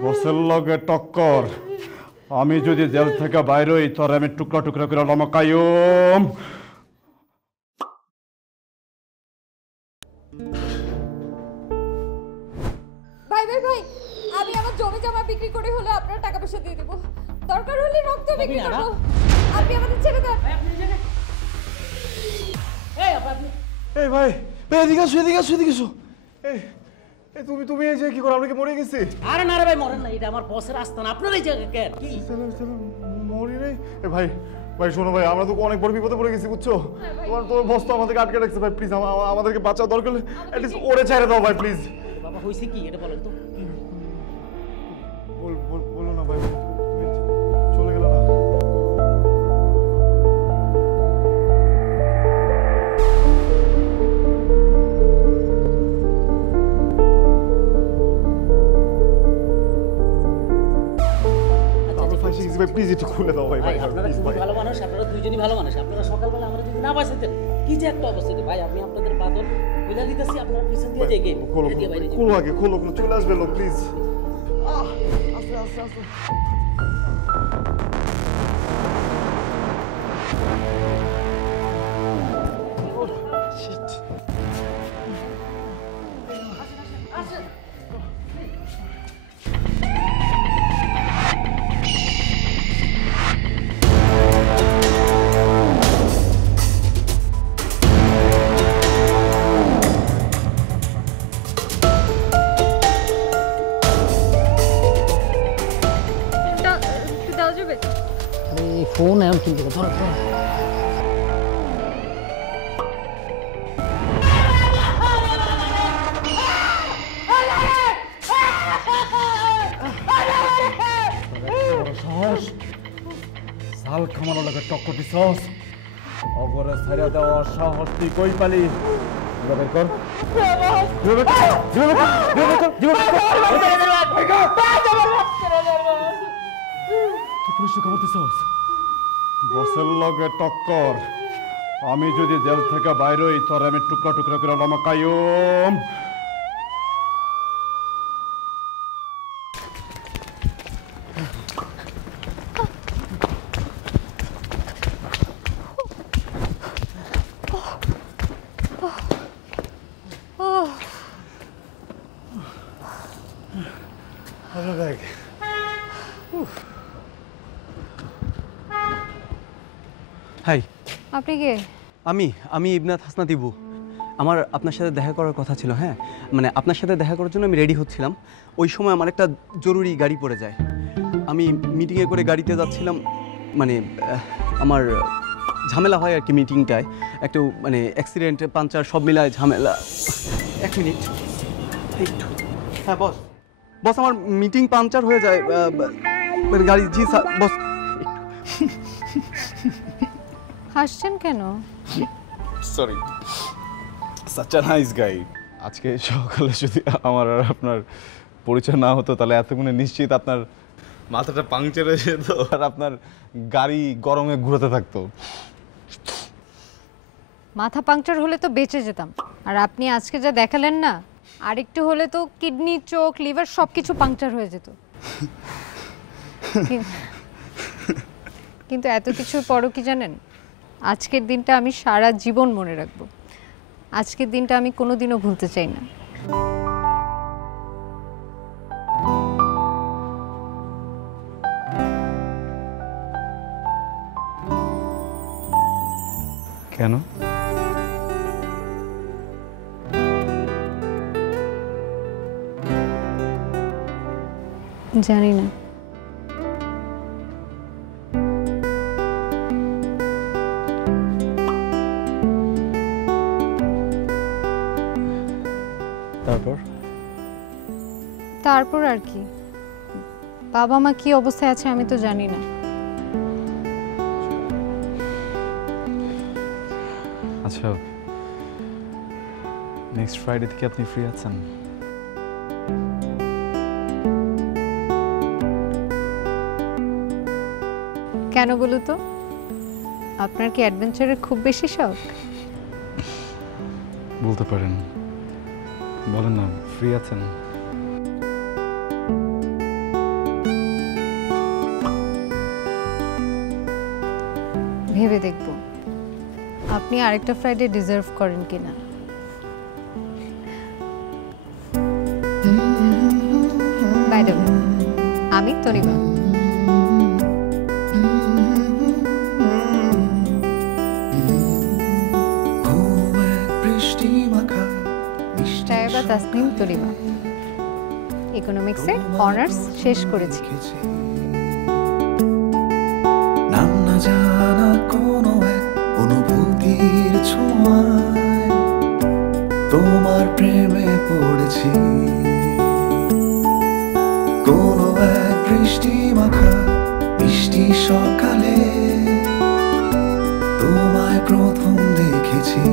বসের লগে টক্কর। আমি যদি জেল থেকে বাইরে হই তোর আমি টুকরা টুকরা করে লমকায়ুম। ভাই ভাই ভাই, আমি আমার জমি জমা বিক্রি করে হলে আপনার টাকা পয়সা দিয়ে দেব। দরকার হলে রক্ত বিক্রি করব। আপনি আমাদের ছেড়ে দেন। এই ভাই ভাই এদিকে আসো এদিকে আসো এদিকে আসো। এই এই তুমি এই যে কি করো? আমরা কি মরে গেছি? আরে না রে ভাই, মরেন না, এটা আমার বসের আস্তানা। আপনার এই জায়গা কেন কি? মরি নাই। এ ভাই ভাই শোনো ভাই, আমরা তো অনেক বড় বিপদে পড়ে গেছি বুঝছো। তোমার বস তো আমাদেরকে আটকে রাখছে ভাই, প্লিজ আমাদেরকে বাঁচাও। দরকার হলে অ্যাটলিস্ট ওরে ছেড়ে দাও ভাই প্লিজ। বাবা হইছে কি এটা বলেন তো? বলো না ভাই, তুমি চলে গেল না। প্লিজ একটু খুলে দাও ভাই। ভাই আপনারা খুবই ভালো মানুষ, আপনারা দুইজনই ভালো মানুষ। আপনারা সকালবেলা আমরা যদি না বাঁচাতেন কি যে একটা অবস্থা হতো। ভাই আমি আপনাদের বাদল বলে দিতেছি, আপনারা পিছন দিয়ে যাই গেট দিয়ে বাইরে যান। খোলো আগে, খোলো, চলে আসবে লোক প্লিজ। আস্তে আস্তে আস্তে। দেওয়া যাবে? আরে ফোন এখন কিনতে ধরো ধরো। সাহস সাল খামানোর লগে টক্কর দিছস, অগরে ছাড়া দেওয়ার সাহস তুই কই পালি? বের কর। তুই পুলিশে খবর দিছস? বসের লগে টক্কর। আমি যদি জেল থেকে বাইরে হই তোর আমি টুকরা টুকরা করে লমকায়ুম। ভালো দেখ। হাই, আপনি কে? আমি ইবনাথ হাসনাত ইবু। আমার আপনার সাথে দেখা করার কথা ছিল। হ্যাঁ, মানে আপনার সাথে দেখা করার জন্য আমি রেডি হচ্ছিলাম। ওই সময় আমার একটা জরুরি গাড়ি পড়ে যায়। আমি মিটিংয়ে করে গাড়িতে যাচ্ছিলাম, মানে আমার ঝামেলা হয় আর কি মিটিংটায়। একটু মানে অ্যাক্সিডেন্ট, পাঞ্চার সব মিলায় ঝামেলা। এক মিনিট। হ্যাঁ বস, বস আমার মিটিং পাঞ্চার হয়ে যায়। মানে গাড়ি, জি স্যার বস। হাসছেন কেন? Sorry, such a nice guy. আজকে সকালে যদি আমার আর আপনার পরিচয় না হতো তাহলে এতক্ষণে নিশ্চিত আপনার মাথাটা পাংচার হয়ে যেত আর আপনার গাড়ি গরমে ঘুরাতে থাকতো। মাথা পাংচার হলে তো বেঁচে যেতাম, আর আপনি আজকে যা দেখালেন না, আরেকটু হলে তো কিডনি, চোখ, লিভার সব কিছু পাংচার হয়ে যেত। কিন্তু এত কিছুর পরও কি জানেন, আজকের দিনটা আমি সারা জীবন মনে রাখবো। আজকের দিনটা আমি কোনোদিনও ভুলতে চাই না। কেন? জানি না। তারপর আর কি, বাবা মা কি অবস্থায় আছে আমি তো জানি না। আচ্ছা, নেক্সট ফ্রাইডে থেকে আপনি ফ্রি আছেন? কেন বলো তো, আপনার কি অ্যাডভেঞ্চারের খুব বেশি শখ? বলতে পারেন, বলেন না, ফ্রি আছেন? ভেবে দেখব আপনি আরেকটা ফ্রাইডে ডিজার্ভ করেন কিনা। বাই দ্য ওয়ে, আমি তনিমা। সাহেবা তাসনিম তনিমা, ইকোনমিক্সে অনার্স শেষ করেছি। নাম না জানা কোনো এক অনুভূতির ছোঁয়ায় তোমার প্রেমে পড়েছি। কোনো এক বৃষ্টি মাখা মিষ্টি সকালে তোমায় প্রথম দেখেছি।